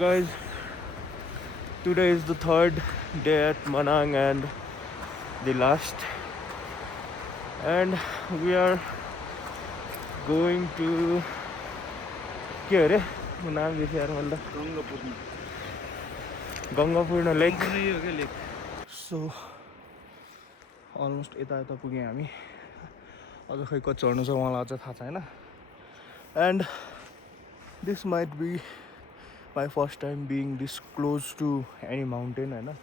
guys, today is the third day at Manang and the last, and we are going to Gangapurna Lake. So almost यता पुग्यौँ हामी. अझ खै कति चढ्नु छ मलाई अझ थाहा छैन. And this might be my first time being this close to any mountain हैन.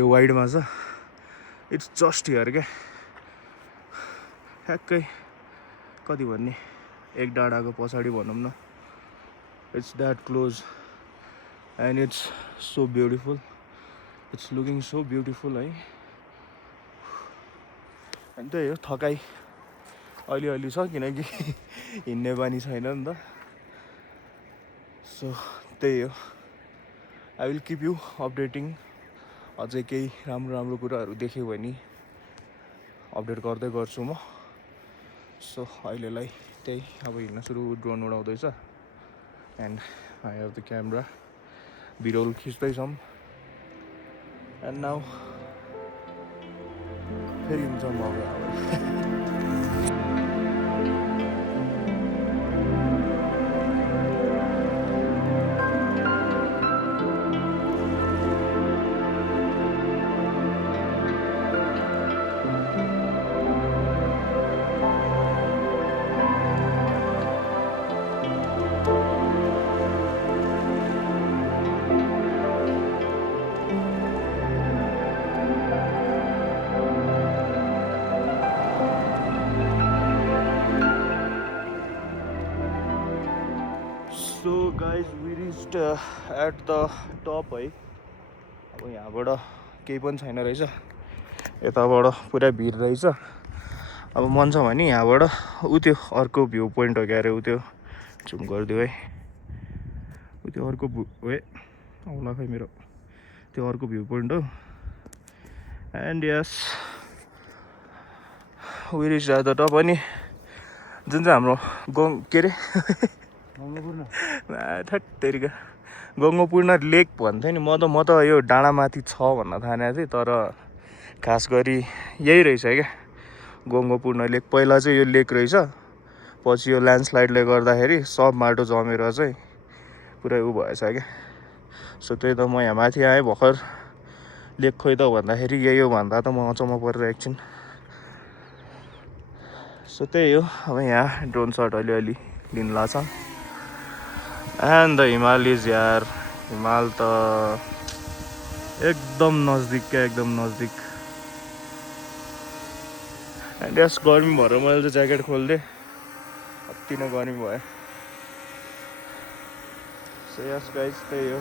यो वाइडमा छ. It's just here के. ठ्याक्कै कति भन्ने एक डाँडाको पछाडि भनौँ न. It's that close and it's so beautiful. It's looking so beautiful है. अनि त्यही हो थकाइ अलि छ किनकि हिँड्ने बानी छैन नि त. सो त्यही हो. I will keep you updating. अझै केही राम्रो कुराहरू देख्यो भने अपडेट गर्दै गर्छु म. सो अहिलेलाई त्यही अब हिँड्न सुरु ड्रोन उडाउँदैछ. And I have the camera. बिरोल खिच्दैछौँ. एन्ड नाउ फेरि हिँड्छौँ अब. So guys, we reached at the top है. अब यहाँबाट केही पनि छैन रहेछ. यताबाट पुरा भिड रहेछ. अब मन छ भने यहाँबाट त्यो अर्को भ्यू पोइन्ट हो क्या अरे. त्यो जुम गरिदियो है. त्यो अर्को आउला खै मेरो. त्यो अर्को भ्यू पोइन्ट हो. And yes we reached at the top. अनि जुन चाहिँ हाम्रो के अरे थेरिका गङ्गपूर्ण लेक भन्थ्यो नि. म त यो डाँडामाथि छ भन्न ठानेको थिएँ. तर खास गरी यही रहेछ क्या गङ्गपूर्ण लेक. पहिला चाहिँ यो लेक रहेछ. पछि यो ल्यान्डस्लाइडले गर्दाखेरि सब माटो जमेर चाहिँ पुरै उ भएछ क्या. सो त्यही त म यहाँ माथि आएँ भर्खर. लेक खोइ त भन्दाखेरि यही हो भन्दा त म अचम्म परेर एकछिन. सो त्यही हो. अब यहाँ ड्रोन सट अलिअलि लिन लाग्छ. एन्ड द हिमाल इज यार. हिमाल त एकदम नजदिक क्या. एकदम नजदिक. एन्ड यस गर्मी भएर मैले चाहिँ ज्याकेट खोलिदिएँ. अति नै गर्मी भयो. सो यस गाइज त्यही हो.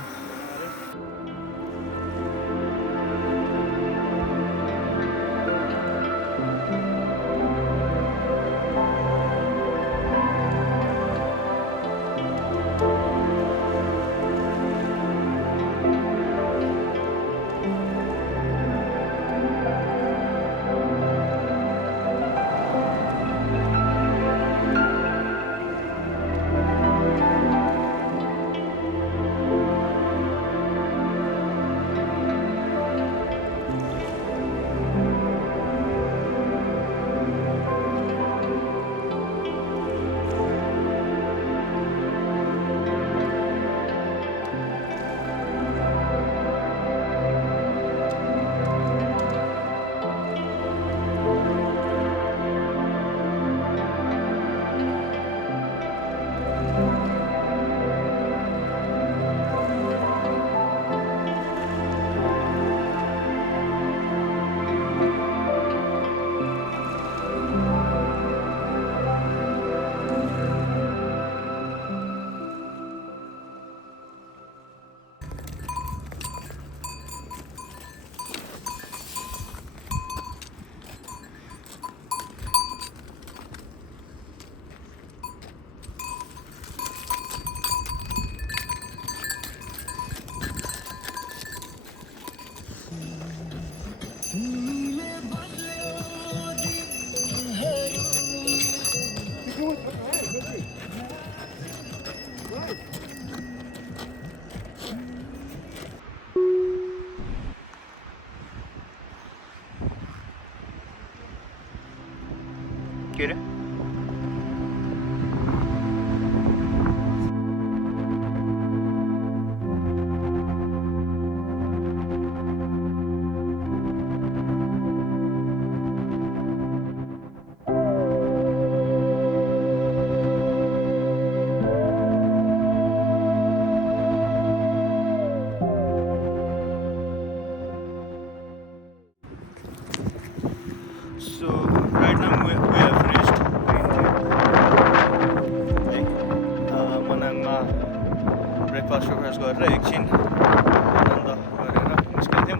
So right now we have reached मनाङमा ब्रेकफास्ट गरेर एकछिन आनन्द गरेर निस्केथ्यौँ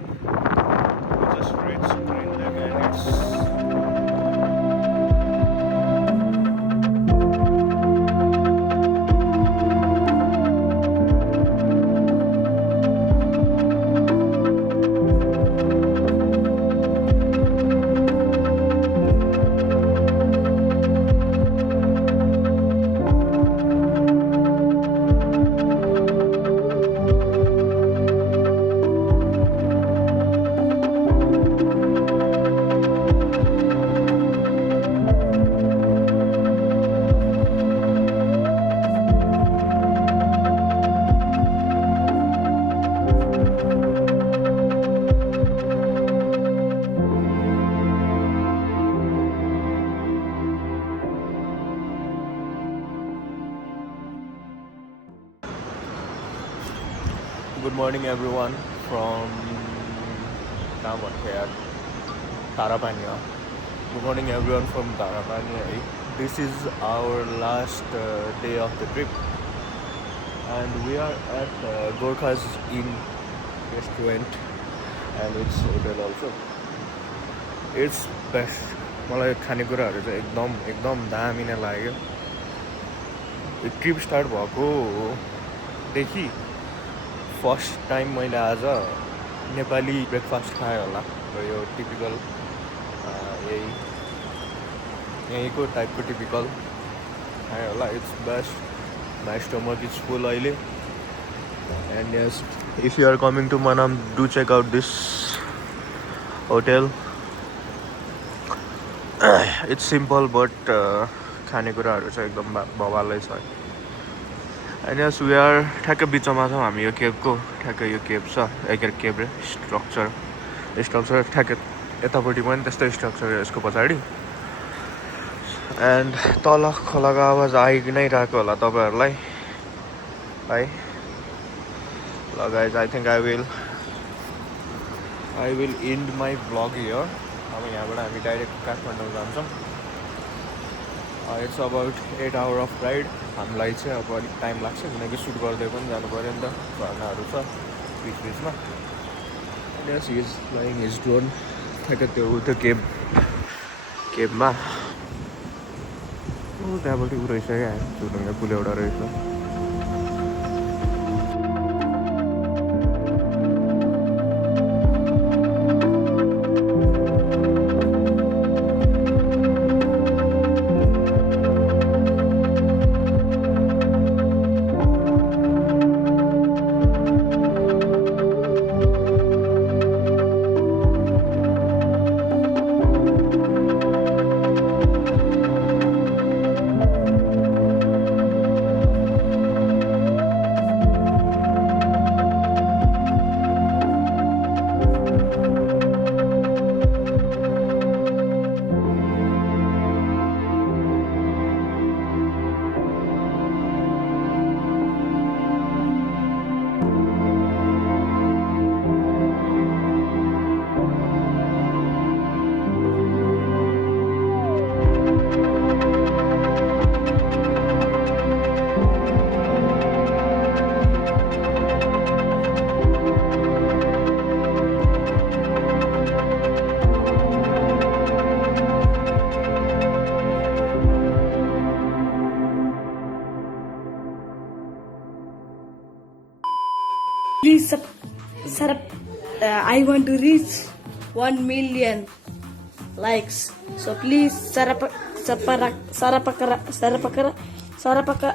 just reached Green Lake and it's Good morning everyone from Tarapani. Good morning everyone from Tarapani. This is our last day of the trip and we are at Gorkha's Inn restaurant and its hotel also. It's best. मलाई खानेकुराहरू चाहिँ एकदम दामी नै लाग्यो. यो trip start भएको देखि फर्स्ट टाइम मैले आज नेपाली ब्रेकफास्ट खाएँ होला र यो टिपिकल यहीँको टाइपको टिपिकल खाएँ होला. It's best. My stomach is full अहिले. And yes if you are coming to Manang do check out this hotel. It's simple but खानेकुराहरू चाहिँ एकदम बवालै छ. एन्ड यस वी आर ठ्याक्कै बिचमा छौँ हामी यो केबको. ठ्याक्कै यो केब छ केब रे स्ट्रक्चर ठ्याक्कै यतापट्टि पनि त्यस्तै स्ट्रक्चर यसको पछाडि. एन्ड तल खोलाको आवाज आइ नै रहेको होला तपाईँहरूलाई है. ल guys I think I will end my blog here. अब यहाँबाट हामी डाइरेक्ट काठमाडौँ जान्छौँ. It's about 8 hours of ride. हामीलाई चाहिँ अब अलिक टाइम लाग्छ किनकि सुट गर्दै पनि जानु पऱ्यो नि त. झर्नाहरू छ बिचमा. Yes he is flying his drone ठ्याक्कै त्यो केबमा. त्यहाँबाट उ रहेछ क्या झुलुङ्गे पुल एउटा रहेछ. Please I want to reach 1 million likes. So please sarapaka